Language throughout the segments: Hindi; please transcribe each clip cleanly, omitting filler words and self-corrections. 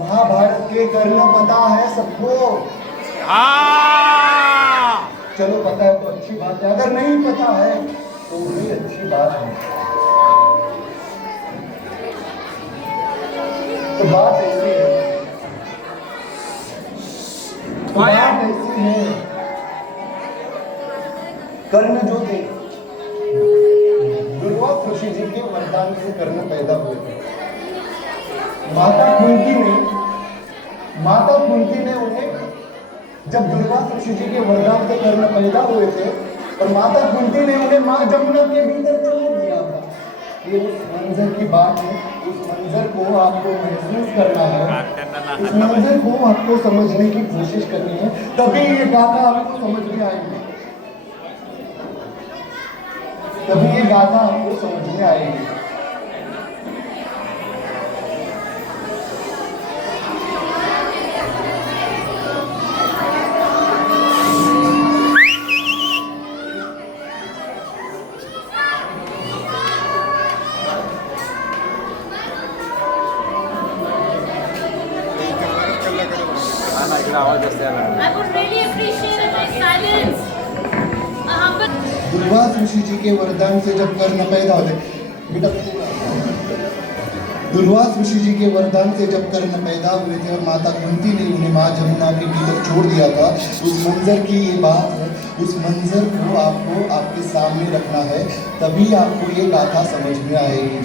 महाभारत के कर्ण पता है सबको? हाँ। चलो पता है तो अच्छी बात है, अगर नहीं पता है तो भी अच्छी बात है। तो बात ऐसी है, बात ऐसी है, कर्ण जो थे दुर्वास ऋषि जी के वरदान से कर्ण पैदा हुए थे। माता कुंती ने उन्हें, जब दुर्वास ऋषि जी के वरदान से कर्ण पैदा हुए थे और माता कुंती ने उन्हें मां जमुना के भीतर छोड़ दिया था। ये उस मंजर की बात है, उस मंजर को आपको महसूस करना है, उस मंजर को आपको समझने की कोशिश करनी है, तभी ये गाथा आपको समझ में आएगी, तभी ये गाथा आपको समझ में आएगी। I would really appreciate a nice silence. Durvasa ऋषि जी के वरदान से जब कर्ण पैदा होते, बेटा दुर्वास ऋषि जी के वरदान से जब कर्ण पैदा हुए थे और माता कुंती ने उन्हें मां जमुना के भीतर छोड़ दिया था, उस मंजर की ये बात है, उस मंजर को आपको आपके सामने रखना है, तभी आपको ये गाथा समझ में आएगी।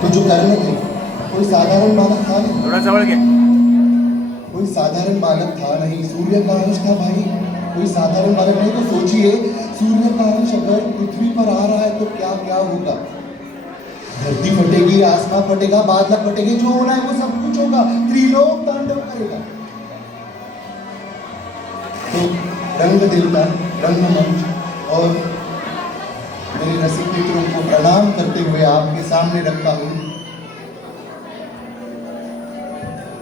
तो जो कर्ण थे कोई साधारण बालक था नहीं, थोड़ा सा बढ़ के, कोई साधारण बालक था नहीं, सूर्य का अंश था भाई, कोई साधारण बालक नहीं। तो सोचिए, सूर्य का अंश अगर पृथ्वी पर आ रहा है तो क्या क्या होगा? धरती फटेगी, आसमान फटेगा, बादल फटेंगे, जो होना है वो सब कुछ होगा, त्रिलोक तांडव करेगा। तो रंग देवता, रंगमंच और मेरे रसिक मित्रों को प्रणाम करते हुए आपके सामने रखता हूँ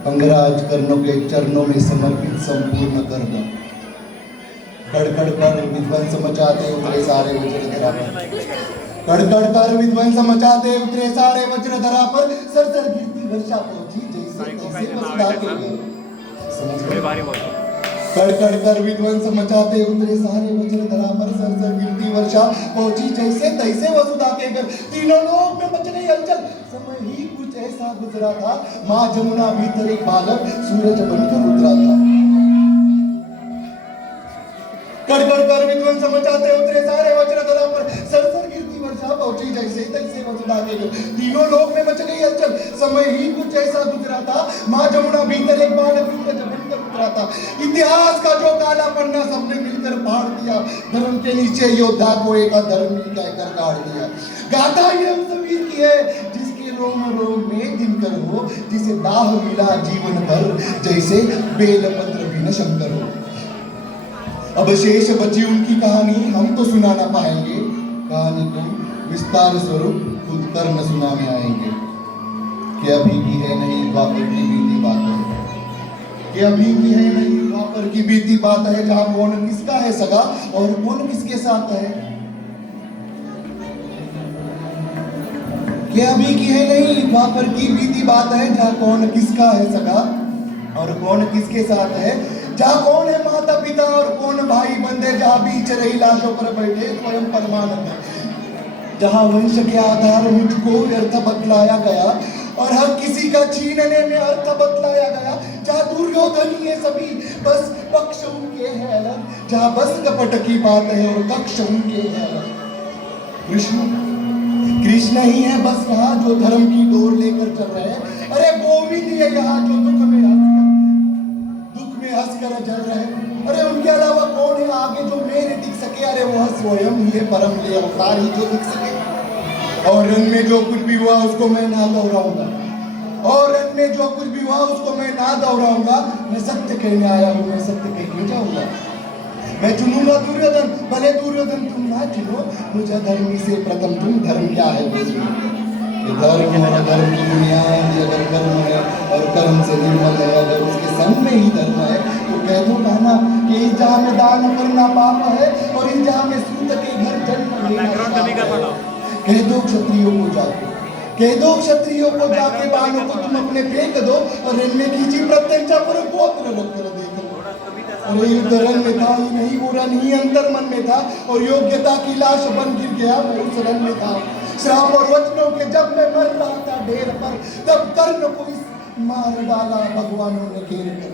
अंगराज कर्णों के चरणों में समर्पित संपूर्ण कर्म। कड़कड़ कर विध्वंस मचाते उतरे सारे वज्रधरा पर, कड़कड़ कर विध्वंस मचाते उतरे सारे वज्रधरा पर, सरसर गिरती वर्षा पहुंची जैसे तैसे वसुधा के घर। समझ गए? कड़कड़ कर विध्वंस मचाते उतरे सारे वज्रधरा पर, सरसर गिरती वर्षा पहुंची जैसे तैसे वसुधा के घर। तीनों लोग में मच गई हलचल, समय ही कुछ ऐसा गुजरा था, मां जमुना भीतर एक बालक सूरज बनकर उतरा था। कड़कड़ कर विध्वंस मचाते उतरे सारे वज्रधरा पर, सरसर गिरती वर्षा पहुंची जैसे तैसे वसुधा के घर। तीनों लोग में मच गई हलचल, समय ही कुछ ऐसा गुजरा था, मां जमुना भीतर एक बालक सूरज बनकर उतरा था। इतिहास का जो काला पन्ना सबने मिलकर फाड़ दिया, धर्म के नीचे योद्धा को एक अधर्मी कहकर गाड़ दिया। गाथा ये उस वीर की है जिसके रोम रोम में दिनकर हो, जिसे दाह मिला जीवन भर जैसे बेलपत्र भी न शंकर हो। अब शेष बची उनकी कहानी हम तो सुना ना पाएंगे, कहानी को विस्तार स्वरूप खुद कर न सुनाने आएंगे। कि अभी की है नहीं द्वापर की बीती बात है, कि अभी की है नहीं द्वापर की बीती बात है, जहां कौन किसका है सगा और कौन किसके साथ है। कि अभी की है नहीं द्वापर की बीती बात है, जहां कौन किसका है सगा और कौन किसके साथ है, जहाँ कौन है माता पिता और कौन भाई बंदे, जहाँ बीच रही लाशों पर बैठे स्वयं परमानंद, जहाँ वंश के आधार मुझको व्यर्थ बतलाया गया और हर किसी का छीनने में अर्थ बतलाया गया, जहाँ दुर्योधन ये सभी बस पक्ष उनके है अलग, जहाँ बस कपट की बात है और कक्ष उनके है अलग। कृष्ण ही है बस वहाँ जो धर्म की डोर लेकर चल रहे हैं। अरे गोविंद ये यहाँ जो दुख में हंसकर जल रहे, अरे उनके अलावा कौन है आगे जो मेरे दिख सके। अरे वह स्वयं ही परम ले अवतार ही जो दिख सके। और रन में जो कुछ भी हुआ उसको मैं ना दोहराऊंगा, और रन में जो कुछ भी हुआ उसको मैं ना दोहराऊंगा। मैं सत्य कहने आया हूँ, मैं सत्य कह के जाऊंगा। मैं चुनूंगा दुर्योधन, भले दुर्योधन तुम ना चुनो, मुझे धर्मी से प्रथम तुम धर्म क्या है वो सुनो। धर्म और धर्म की बुनियाद अगर कर्म है और कर्म से निर्मल है, अगर उसके संग में ही धर्म है तो कह दो कहना कि इस जहाँ में दान करना पाप है और इस जहाँ में सूत के घर जन्म लेना पाप है। कह दो क्षत्रियों को जाकर, कह दो क्षत्रियों को जाके बाणों को तुम अपने फेंक दो और रण में खींची प्रत्यंचा पर गोत्र रख कर देख लो। अरे युद्ध रण में था ही नहीं, वो रण ही अंतर मन में था और योग्यता की लाश बन गिर गया मैं उस रण में था। श्राप और वचनों के जब मैं मर रहा था ढेर पर, तब कर्ण को इस मार डाला भगवानों ने घेर कर।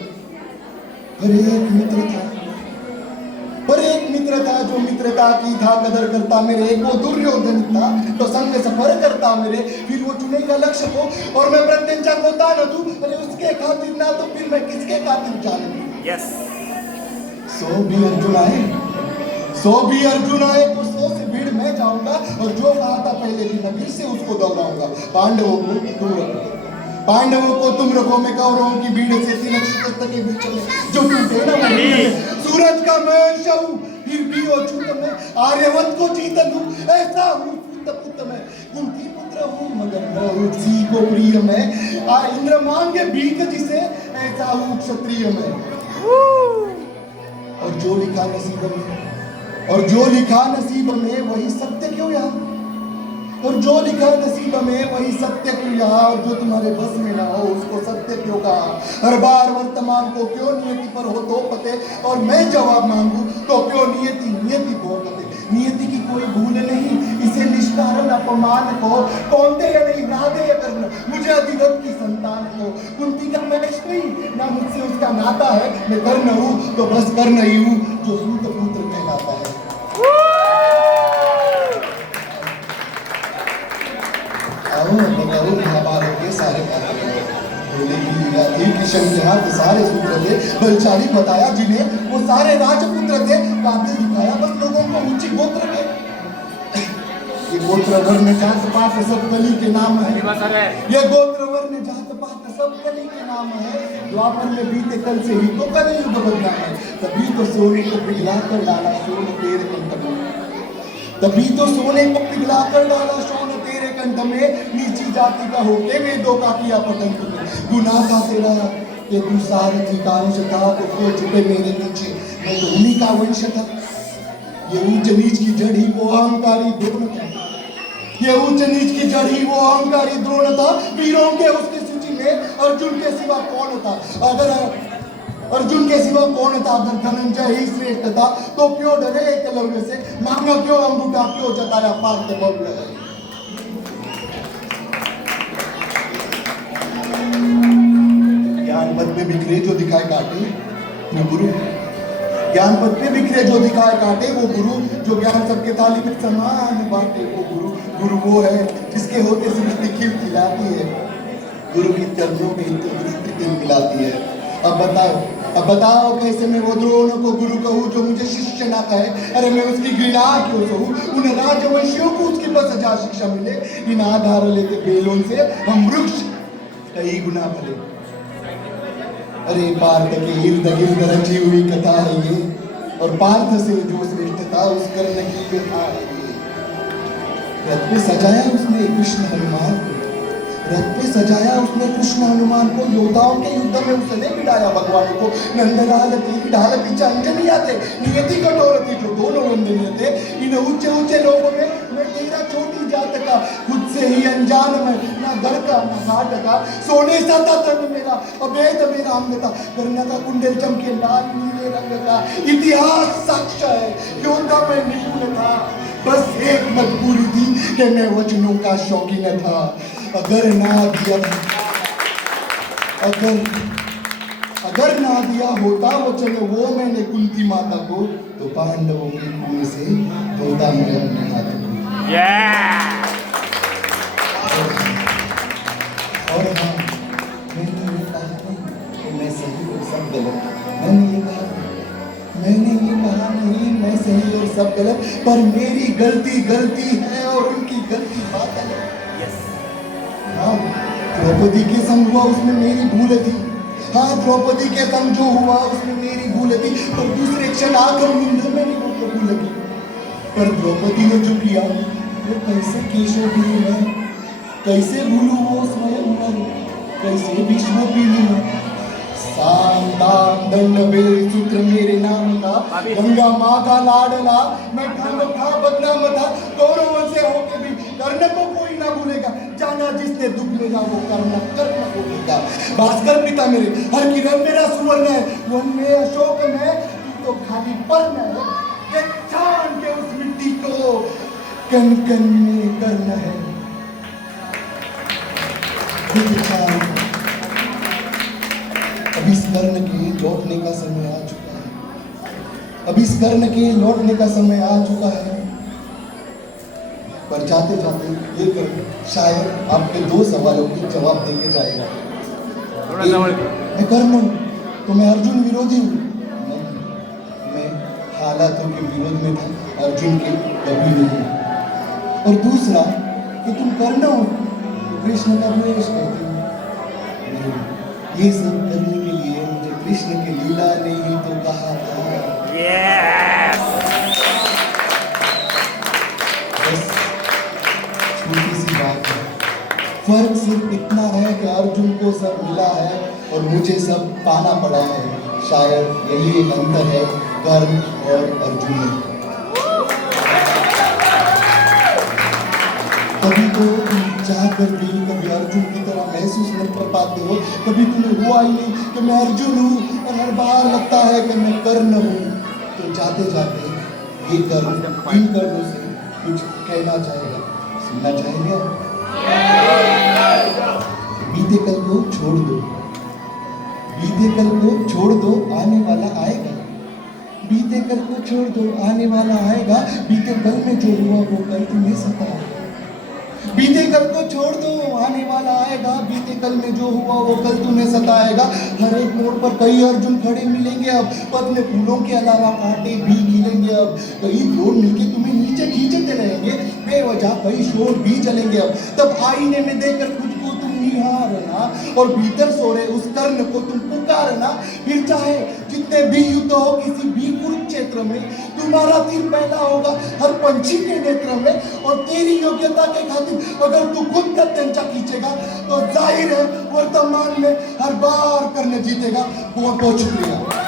अरे एक मित्र था, पर एक मित्र था जो मित्रता की था कदर करता मेरे, एक वो दुर्योधन था तो संग सफर करता मेरे, फिर वो चुनेगा लक्ष्य को और मैं प्रत्यंचा को तान दूं। अरे उसके खातिर ना तो फिर मैं किसके खातिर जान दूं? यस, 100 भी अर्जुन आए, 100 भी अर्जुन आए तो 100 से भीड़ मैं जाऊंगा और जो कहा था पहले भी मैं फिर से उसको दोहराऊंगा। पांडवों को तुम रखो, पांडवों को तुम रखो, मैं कौरवों की भीड़ से 3 नक्षत्र के बीच में जो टूटे ना वो सूरज का मैं हूँ, फिर भी वो छूट मैं आर्यवत को जीत लूं। ऐसा हूँ पुत्र मैं, कुंती पुत्र हूँ मगर उसी को प्रिय मैं, इंद्र मांगे भीख जिसे, ऐसा हूँ क्षत्रिय मैं। और जो लिखा नसीब में, और जो लिखा नसीब में वही सत्य क्यों यहाँ, और जो लिखा नसीब में वही सत्य क्यों यहाँ, और जो तुम्हारे बस में ना हो उसको सत्य क्यों कहा। हर बार वर्तमान को क्यों नियति पर हो तो पते, और मैं जवाब मांगू तो क्यों नियति नियति को पते। नियति की कोई भूल नहीं, इसे निष्कारण अपमान को कौनते या नहीं राधे करना मुझे अधिरथ की संतान को। कुंती का मैं नहीं ना मुझसे उसका नाता है, मैं कर्ण हूँ तो बस कर्ण ही हूँ जो सूत पुत्र कहलाता है। महाभारत के सारे पात्र बोले की लीला थी, किशन के हाथ सारे सूत्र थे, बलशाली बताया जिन्हें वो सारे राजपुत्र थे, काबिल दिखाया बस लोगों को ऊंची गोत्र के। ये गोत्र वर्ण जात पात सब कली के नाम है, ये गोत्र वर्ण जात पात सब कली के नाम है। द्वापर में बीते कल से ही तो कलयुग बदला है, तभी तो सोने को पिघला कर डाला सोन तेरे कंठ में, तभी तो सोने को पिघला कर डाला सोन तेरे कंठ में। नीची जाति का होके वेदों का किया पतन तुम्हें, गुनाह था तेरा कि तू सारथी का अंश था तो वो छुपे मेरे पीछे, मैं तो उन्हीं का वंश था। ये ऊंच नीच की जड़ ही वो अहंकारी द्रोण था, ये ऊंच नीच की जड़ ही वो अहंकारी द्रोण था। वीरों के उसकी सूची में अर्जुन के सिवा कौन था, अगर अर्जुन के सिवा कौन था, अगर धनंजय ही श्रेष्ठ था तो क्यों डरे एकलव्य से, मांगा क्यों अंगूठा क्यों जताया पार्थ भव्य है। ज्ञान पद पे बिखरे जो दिखाए काटे वो गुरु, ज्ञान पद पे बिखरे जो दिखाए काटे वो गुरु, जो ज्ञान सबके थाली में समान बांटे वो गुरु। गुरु वो है जिसके होते सृष्टि खिलखिलाती है, गुरु की चरणों में दृष्टि खिलखिलाती है। अब बताओ कैसे मैं वो द्रोण को गुरु कहूँ जो मुझे शिष्य ना कहे। अरे मैं उसकी घृणा क्यों सहूँ, उन राजवंशियों को उसकी बस हजार शिक्षा मिले, इन आधार लेते बेलों से हम वृक्ष कई गुना भले। अरे पार्थ के इर्द गिर्द रची हुई कथा है ये, और पार्थ से जो श्रेष्ठ था उस कर्ण की कथा है ये। रथ पे सजाया उसने कृष्ण हनुमान को, रथ पे सजाया उसने कृष्ण हनुमान को, योद्धाओं के युद्ध में उसने बिठाया भगवान को। नंदलाल की ढाल पीछे अंजनिया थे, नियति कठोर थी जो दोनों वंदनीय थे। इन ऊंचे ऊंचे लोगों में मैं तेरा छोटी जात का, खुद से ही अनजान में, ना घर का ना घाट का, सोने सा था तन मेरा, अभेद मेरा अंग था, कर्ण का कुंडल चमके लाल नीले रंग का। इतिहास साक्ष्य है योद्धा में निपुण था, बस एक मजबूरी थी कि मैं वचनों का शौकीन था। अगर ना दिया अगर ना दिया होता वचन वो मैंने कुंती माता को, तो पांडवों के कुएं से धोता मैं अपने हाथ को। और हाँ, मैंने ये कहा नहीं कि मैं सही और सब गलत, मैंने ये कहा नहीं मैं सही और सब गलत, पर मेरी गलती है और उनकी गलती बादल है। हाँ, द्रौपदी के संग हुआ उसमें मेरी भूल थी, हाँ द्रौपदी के संग जो हुआ उसमें मेरी भूल थी, और दूसरे क्षण आकर निंदा में भी वो कबूल लगी। पर द्रौपदी ने जो किया वो कैसे केशव पी लूं मैं, कैसे भूलूं वो स्वयं मन, कैसे भीष्म पी लूं मैं। साम दाम दंड बेल सूत्र मेरे नाम का, गंगा माँ का लाडला मैं, था बदनाम था, कौरवों से होके भी कर्ण को कोई ना भूलेगा। जाना करना जिसने दुख मेरा वो करना कर्म होगा। भास्कर पिता मेरे, हर किरण मेरा सुवर्ण है, वन में अशोक में तू तो खाली पर्ण है। ये छान के उस मिट्टी को कण कण में करना है। अब इस कर्ण के लौटने का समय आ चुका है। अब इस कर्ण के लौटने का समय आ चुका है। पर जाते जाते ये कर्ण शायद आपके 2 सवालों के जवाब देके जाएगा। मैं कर्ण हूं तो मैं अर्जुन विरोधी हूँ? नहीं, मैं हालातों के विरोध में था, अर्जुन के कभी नहीं। और दूसरा कि तुम कर्ण हो कृष्ण का द्वेष करते हो। नहीं, ये सब करने के लिए मुझे कृष्ण की लीला ने ही तो कहा था। बस छोटी सी बात है, फर्क सिर्फ इतना है कि अर्जुन को सब मिला है और मुझे सब पाना पड़ा है। शायद यही एक अंतर है कर्ण और अर्जुन में। कभी तो तुम चाह कर भी कभी अर्जुन की तरह महसूस नहीं कर पाते हो, कभी तुम्हें हुआ ही नहीं कि मैं अर्जुन हूँ, और हर बार लगता है कि मैं कर्ण हूँ। तो जाते जाते ये कर्ण इन कर्णों से कुछ कहना चाहेगा, सुनना चाहेंगे? बीते कल को छोड़ दो, बीते कल को छोड़ दो, आने वाला आएगा। बीते कल को छोड़ दो, आने वाला आएगा। बीते कल में जो हुआ वो कल तुम्हें सताएगा। बीते कल को छोड़ दो, आने वाला आएगा। बीते कल में जो हुआ वो कल तुम्हें सताएगा। हर एक मोड़ पर कई अर्जुन खड़े मिलेंगे अब, पद में फूलों के अलावा कांटे भी खिलेंगे अब। कई द्रोण मिलके तुम्हें नीचे खींचते रहेंगे, बेवजह कई शोर भी चलेंगे अब। तब आईने में देखकर खुद को तुम निहारना और भीतर सो रहे उस कर्ण को तुम पुकारना। फिर चाहे जितने भी युद्ध हो किसी भी कुरुक्षेत्र में, तुम्हारा तीर पहला होगा हर पंछी के नेत्र में। और तेरी योग्यता के खातिर अगर तू खुद गत्यंचा खींचेगा तो जाहिर है वर्तमान में हर बार कर्ण जीतेगा। बहुत बहुत शुक्रिया।